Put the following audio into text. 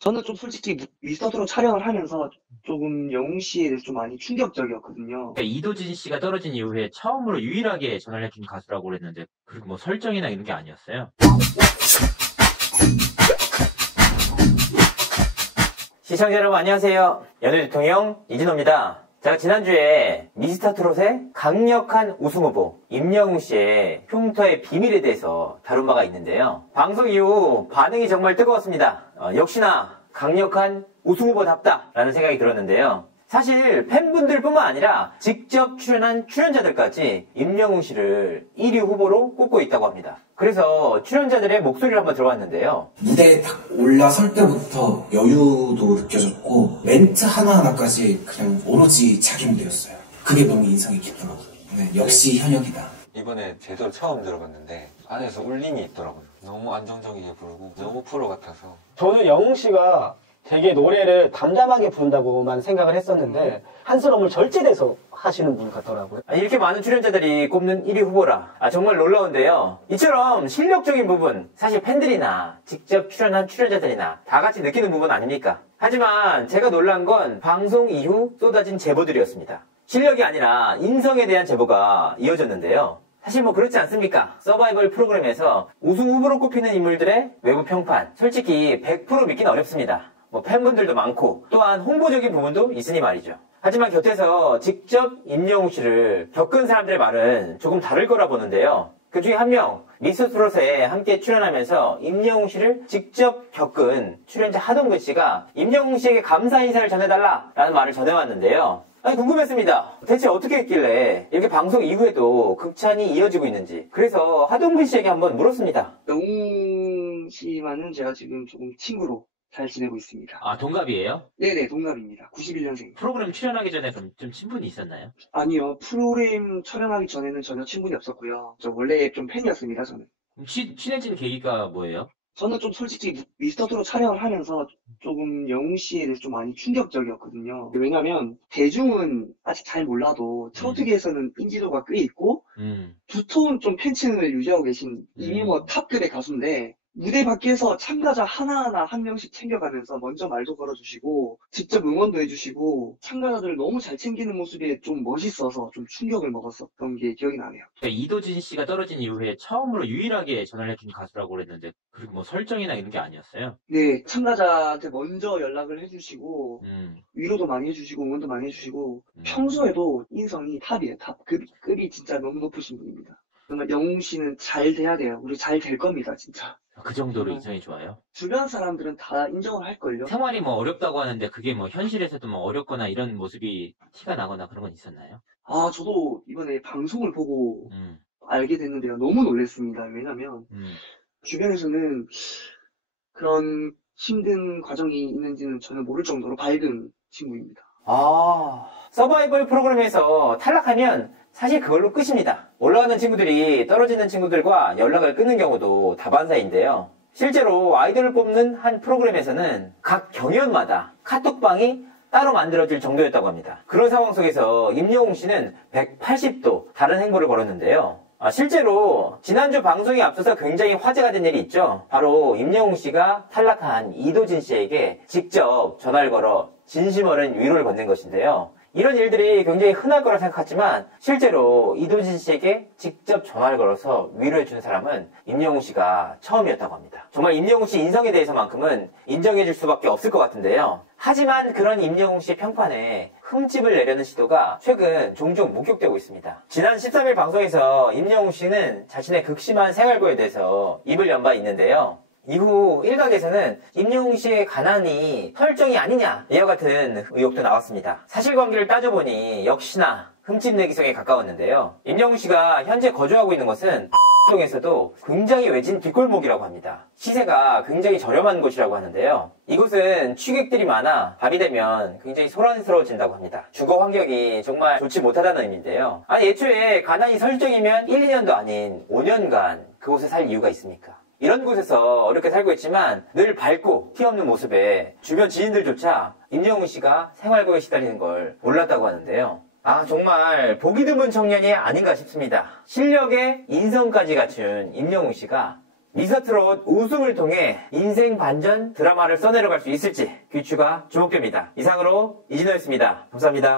저는 좀 솔직히 미스터트롯 촬영을 하면서 조금 영웅 씨에 대해서 좀 많이 충격적이었거든요. 그러니까 이도진 씨가 떨어진 이후에 처음으로 유일하게 전화를 해준 가수라고 그랬는데, 그리고 뭐 설정이나 이런 게 아니었어요? 시청자 여러분 안녕하세요. 연예 대통령 이진호입니다. 제가 지난주에 미스터트롯의 강력한 우승 후보 임영웅 씨의 흉터의 비밀에 대해서 다룬 바가 있는데요. 방송 이후 반응이 정말 뜨거웠습니다. 역시나 강력한 우승 후보답다 라는 생각이 들었는데요. 사실 팬분들뿐만 아니라 직접 출연한 출연자들까지 임영웅 씨를 1위 후보로 꼽고 있다고 합니다. 그래서 출연자들의 목소리를 한번 들어봤는데요. 무대에 딱 올라설 때부터 여유도 느껴졌고 멘트 하나하나까지 그냥 오로지 자기 무대였어요. 그게 너무 인상이 깊더라고요. 네, 역시 현역이다. 이번에 제대로 처음 들어봤는데 안에서 울림이 있더라고요. 너무 안정적이게 부르고 너무 프로 같아서. 저는 영웅 씨가 되게 노래를 담담하게 부른다고만 생각을 했었는데 한스러움을 절제돼서 하시는 분 같더라고요. 이렇게 많은 출연자들이 꼽는 1위 후보라 정말 놀라운데요. 이처럼 실력적인 부분 사실 팬들이나 직접 출연한 출연자들이나 다 같이 느끼는 부분 아닙니까? 하지만 제가 놀란 건 방송 이후 쏟아진 제보들이었습니다. 실력이 아니라 인성에 대한 제보가 이어졌는데요. 사실 뭐 그렇지 않습니까? 서바이벌 프로그램에서 우승 후보로 꼽히는 인물들의 외부 평판 솔직히 100% 믿기는 어렵습니다. 뭐 팬분들도 많고 또한 홍보적인 부분도 있으니 말이죠. 하지만 곁에서 직접 임영웅 씨를 겪은 사람들의 말은 조금 다를 거라 보는데요. 그 중에 한 명, 미스터트롯에 함께 출연하면서 임영웅 씨를 직접 겪은 출연자 하동근 씨가 임영웅 씨에게 감사 인사를 전해달라라는 말을 전해왔는데요. 궁금했습니다. 대체 어떻게 했길래 이렇게 방송 이후에도 극찬이 이어지고 있는지. 그래서 하동근 씨에게 한번 물었습니다. 영웅 씨와는 제가 지금 조금 친구로 잘 지내고 있습니다. 아, 동갑이에요? 네네, 동갑입니다. 91년생. 프로그램 출연하기 전에 그럼 좀 친분이 있었나요? 아니요, 프로그램 촬영하기 전에는 전혀 친분이 없었고요. 저 원래 좀 팬이었습니다, 저는. 그럼 친해진 계기가 뭐예요? 저는 좀 솔직히 미스터트롯 촬영을 하면서 조금 영웅 씨에 대해서 좀 많이 충격적이었거든요. 왜냐면 대중은 아직 잘 몰라도 트로트계에서는 인지도가 꽤 있고 두터운 좀 팬층을 유지하고 계신 이미 뭐 탑급의 가수인데 무대 밖에서 참가자 하나하나 한 명씩 챙겨가면서 먼저 말도 걸어주시고 직접 응원도 해주시고 참가자들을 너무 잘 챙기는 모습이 좀 멋있어서 좀 충격을 먹었었던 게 기억이 나네요. 그러니까 이도진 씨가 떨어진 이후에 처음으로 유일하게 전화를 해준 가수라고 그랬는데, 그리고 뭐 설정이나 이런 게 아니었어요? 네, 참가자한테 먼저 연락을 해주시고 위로도 많이 해주시고 응원도 많이 해주시고 평소에도 인성이 탑이에요. 탑. 급이 진짜 너무 높으신 분입니다. 정말 영웅 씨는 잘 돼야 돼요. 우리 잘 될 겁니다, 진짜. 그 정도로 인성이 좋아요? 주변 사람들은 다 인정을 할걸요? 생활이 뭐 어렵다고 하는데 그게 뭐 현실에서도 뭐 어렵거나 이런 모습이 티가 나거나 그런 건 있었나요? 아, 저도 이번에 방송을 보고 알게 됐는데요. 너무 놀랐습니다. 왜냐면 주변에서는 그런 힘든 과정이 있는지는 전혀 모를 정도로 밝은 친구입니다. 서바이벌 프로그램에서 탈락하면 사실 그걸로 끝입니다. 올라가는 친구들이 떨어지는 친구들과 연락을 끊는 경우도 다반사인데요. 실제로 아이돌을 뽑는 한 프로그램에서는 각 경연마다 카톡방이 따로 만들어질 정도였다고 합니다. 그런 상황 속에서 임영웅 씨는 180도 다른 행보를 걸었는데요. 실제로 지난주 방송에 앞서서 굉장히 화제가 된 일이 있죠. 바로 임영웅 씨가 탈락한 이도진 씨에게 직접 전화를 걸어 진심 어린 위로를 건넨 것인데요. 이런 일들이 굉장히 흔할 거라 생각하지만 실제로 이도진 씨에게 직접 전화를 걸어서 위로해준 사람은 임영웅 씨가 처음이었다고 합니다. 정말 임영웅 씨 인성에 대해서만큼은 인정해줄 수밖에 없을 것 같은데요. 하지만 그런 임영웅 씨의 평판에 흠집을 내려는 시도가 최근 종종 목격되고 있습니다. 지난 13일 방송에서 임영웅 씨는 자신의 극심한 생활고에 대해서 입을 연 바 있는데요. 이후 일각에서는 임영웅 씨의 가난이 설정이 아니냐 이와 같은 의혹도 나왔습니다. 사실관계를 따져보니 역시나 흠집내기성에 가까웠는데요. 임영웅 씨가 현재 거주하고 있는 것은 동에서도 굉장히 외진 뒷골목이라고 합니다. 시세가 굉장히 저렴한 곳이라고 하는데요. 이곳은 취객들이 많아 밤이 되면 굉장히 소란스러워진다고 합니다. 주거 환경이 정말 좋지 못하다는 의미인데요. 애초에 가난이 설정이면 1, 2년도 아닌 5년간 그곳에 살 이유가 있습니까? 이런 곳에서 어렵게 살고 있지만 늘 밝고 티 없는 모습에 주변 지인들조차 임영웅 씨가 생활고에 시달리는 걸 몰랐다고 하는데요. 정말 보기 드문 청년이 아닌가 싶습니다. 실력에 인성까지 갖춘 임영웅 씨가 미스터트롯 우승을 통해 인생 반전 드라마를 써내려갈 수 있을지 귀추가 주목됩니다. 이상으로 이진호였습니다. 감사합니다.